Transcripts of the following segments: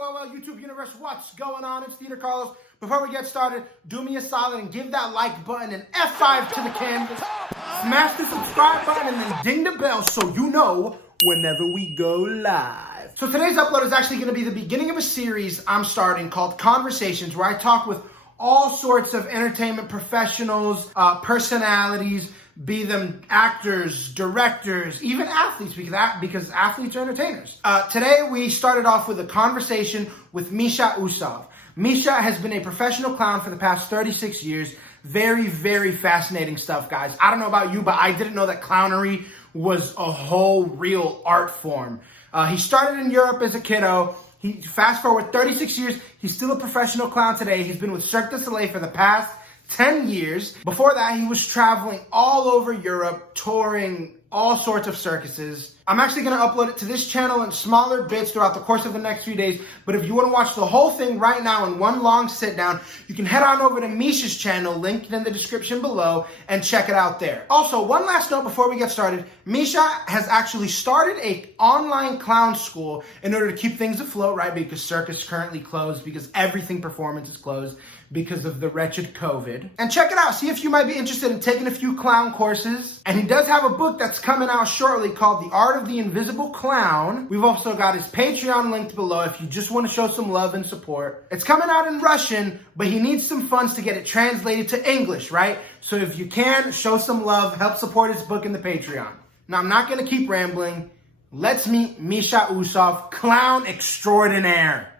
Well, YouTube universe, what's going on? It's Theater Carlos. Before we get started, do me a solid and give that like button and F5 to the canvas. Smash the subscribe button and then ding the bell so you know whenever we go live. So today's upload is actually going to be the beginning of a series I'm starting called Conversations, where I talk with all sorts of entertainment professionals, personalities, be them actors, directors, even athletes, because athletes are entertainers. Today, we started off with a conversation with Mikhail Usov. Misha has been a professional clown for the past 36 years. Very, very fascinating stuff, guys. I don't know about you, but I didn't know that clownery was a whole real art form. He started in Europe as a kiddo. He fast forward 36 years. He's still a professional clown today. He's been with Cirque du Soleil for the past 10 years. Before that, he was traveling all over Europe, touring all sorts of circuses. I'm actually going to upload it to this channel in smaller bits throughout the course of the next few days. But if you want to watch the whole thing right now in one long sit down, you can head on over to Misha's channel, linked in the description below, and check it out there. Also, one last note before we get started. Misha has actually started an online clown school in order to keep things afloat, right? Because Cirque is currently closed, because everything performance is closed because of the wretched COVID. And check it out. See if you might be interested in taking a few clown courses. And he does have a book that's coming out shortly called The Art of the Invisible Clown. We've also got his Patreon linked below if you just want to show some love and support. It's coming out in Russian, but he needs some funds to get it translated to English, right? So if you can, show some love, help support his book in the Patreon. Now, I'm not going to keep rambling. Let's meet Mikhail Usov, clown extraordinaire.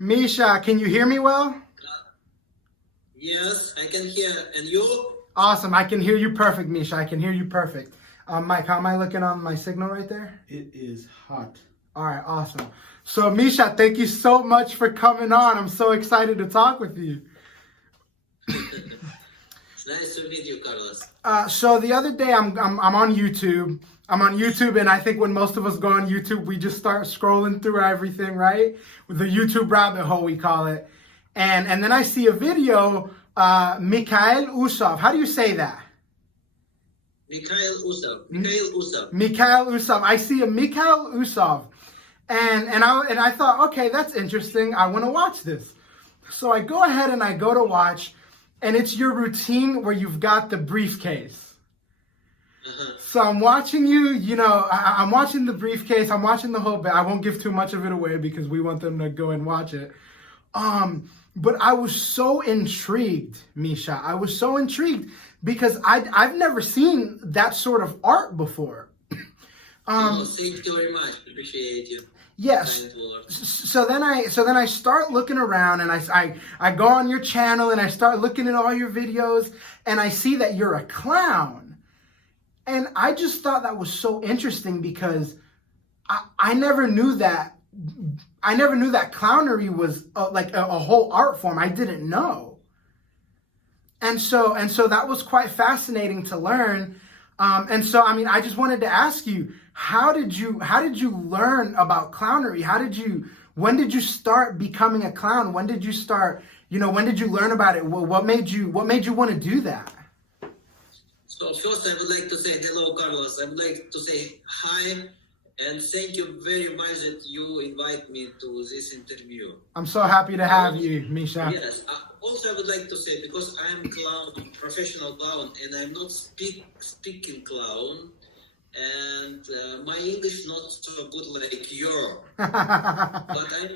Misha, can you hear me well? Yes, I can hear. And you? Awesome. I can hear you perfect, Misha. I can hear you perfect. Mike, how am I looking on my signal right there? It is hot. All right, awesome. So, Misha, thank you so much for coming on. I'm so excited to talk with you. It's nice to meet you, Carlos. So the other day, I'm on YouTube. I'm on YouTube, and I think when most of us go on YouTube, we just start scrolling through everything, right? With the YouTube rabbit hole, we call it. And then I see a video, Mikhail Usov. How do you say that? Mikhail Usov. Mikhail Usov. Mikhail Usov. I see a Mikhail Usov. And I thought, okay, that's interesting. I want to watch this. So I go ahead and I go to watch, and it's your routine where you've got the briefcase. So I'm watching you, I'm watching the briefcase, I'm watching the whole bit. I won't give too much of it away because we want them to go and watch it. But I was so intrigued, Misha. I was so intrigued because I've never seen that sort of art before. Thank you very much. Appreciate you. Yes. So then I start looking around, and I go on your channel and I start looking at all your videos, and I see that you're a clown. And I just thought that was so interesting because I never knew that. I never knew that clownery was like a whole art form. I didn't know. And so that was quite fascinating to learn. I just wanted to ask you, how did you learn about clownery? When did you start becoming a clown? When did you start, when did you learn about it? What made you want to do that? So first, I would like to say hello, Carlos. I would like to say hi, and thank you very much that you invite me to this interview. I'm so happy to have you, Misha. Yes. Also, I would like to say, because I am clown, professional clown, and I'm not speaking clown, and my English not so good like your, but I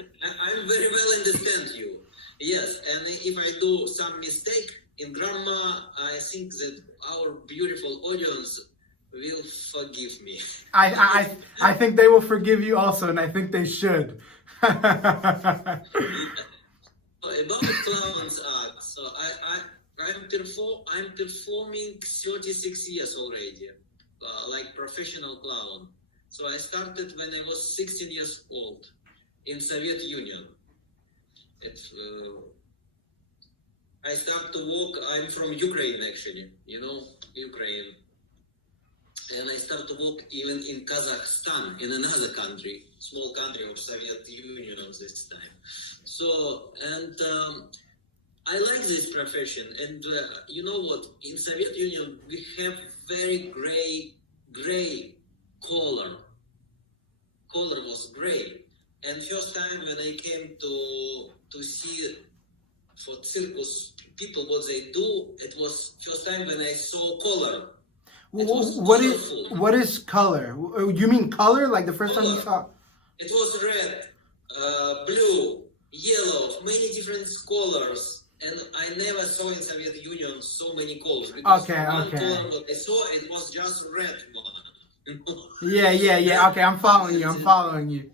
very well understand you. Yes, and if I do some mistake in grammar, I think that our beautiful audience will forgive me. I think they will forgive you also, and I think they should. About clowns art, so I'm performing 36 years already. like professional clown. So I started when I was 16 years old in Soviet Union. I start to walk. I'm from Ukraine, actually. Ukraine. And I start to walk even in Kazakhstan, in another country, small country of Soviet Union at this time. So, and I like this profession. And you know what? In Soviet Union, we have very gray color. Color was gray. And first time when I came to see for circus people what they do, it was first time when I saw color. What is color? You mean color? Like the first time you saw? It was red, blue, yellow, many different colors. And I never saw in Soviet Union so many colors. Because one color what I saw, it was just red one. Yeah. Okay, I'm following you.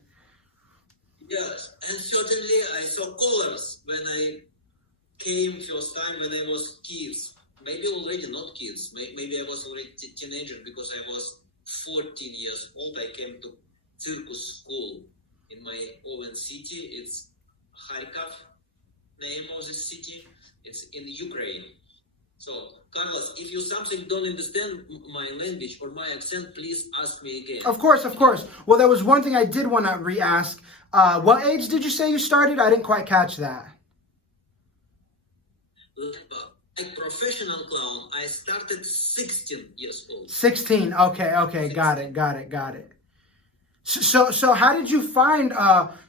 Yes, and certainly I saw colors when I came first time when I was kids. Maybe already not kids. Maybe I was already teenager because I was 14 years old. I came to circus school in my own city. It's Kharkov, name of the city. It's in Ukraine. So, Carlos, if you something don't understand my language or my accent, please ask me again. Of course. Well, there was one thing I did want to re-ask. What age did you say you started? I didn't quite catch that. Like professional clown, I started 16 years old. 16. Okay. Got it. So how did you find?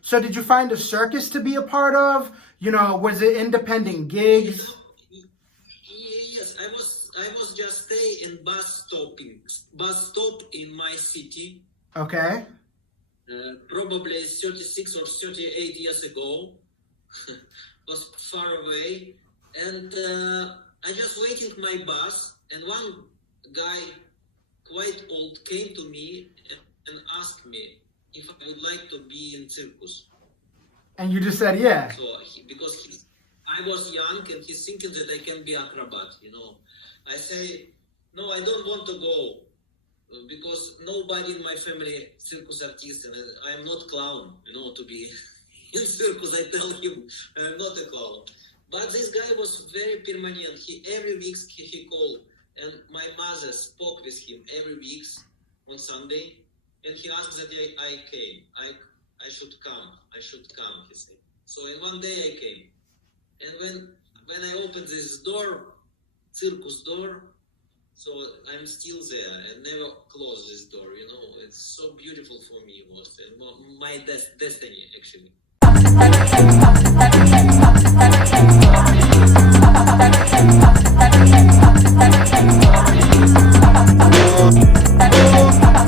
So did you find a circus to be a part of? Was it independent gigs? Yes, I was just stay in bus stop in my city. Okay. Probably 36 or 38 years ago. Was far away. And I just waiting my bus, and one guy, quite old, came to me and asked me if I would like to be in circus. And you just said yeah. So because I was young and he's thinking that I can be acrobat, I say, no, I don't want to go because nobody in my family circus artist, and I am not clown, to be in circus. I tell him I am not a clown. But this guy was very permanent. Every week he called, and my mother spoke with him every week on Sunday, and he asked that I came. I should come. He said. So in one day I came, and when I opened this door, circus door, so I'm still there and never close this door. It's so beautiful for me. It was and my destiny actually.